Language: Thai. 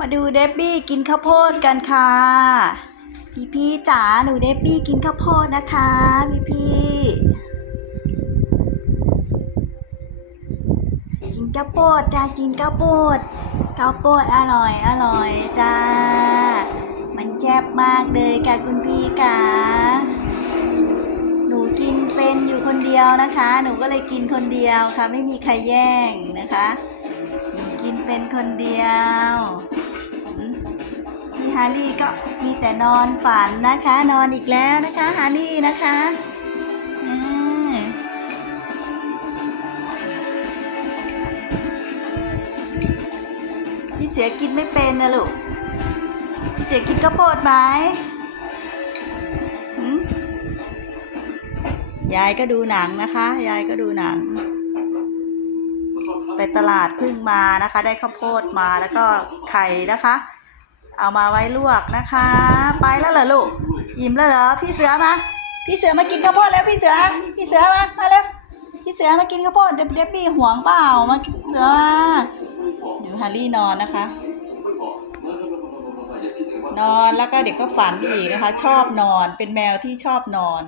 มาดูเดบบี้กินข้าวโพดกันค่ะ พี่พี่จ๋าหนูเดบบี้กินข้าวโพดนะคะ พี่พี่กินข้าวโพดจ้ากินข้าวโพดข้าวโพดอร่อยอร่อยจ้า มันแซ่บมากเลยค่ะคุณพี่ค่ะ หนูกินเป็นอยู่คนเดียวนะคะ หนูก็เลยกินคนเดียวค่ะ ไม่มีใครแย่งนะคะ หนูกินเป็นคนเดียว ฮารี่ก็มีแต่นอนฝันนะคะ นอนอีกแล้วนะคะฮารี่นะคะอืพี่เสือกินไม่เป็นนะลูกพี่เสือกินข้าวโพดไหมหืมยายก็ดูหนังนะคะ ยายก็ดูหนัง ไปตลาดพึ่งมานะคะ ได้ข้าวโพดมาแล้วก็ไข่นะคะ เอามาไว้ลวกนะคะ ไปแล้วเหรอลูกอิ่มแล้วเหรอพี่เสือมา พี่เสือมากินข้าวโพดแล้วพี่เสือ พี่เสือมามาเร็วพี่เสือมากินข้าวโพดเดบเดบบี้ห่วงเปล่ามาเสือมาเดี๋ยวฮารี่นอนนะคะ นอนแล้วก็เด็กก็ฝันอีกนะคะ ชอบนอนเป็นแมวที่ชอบนอน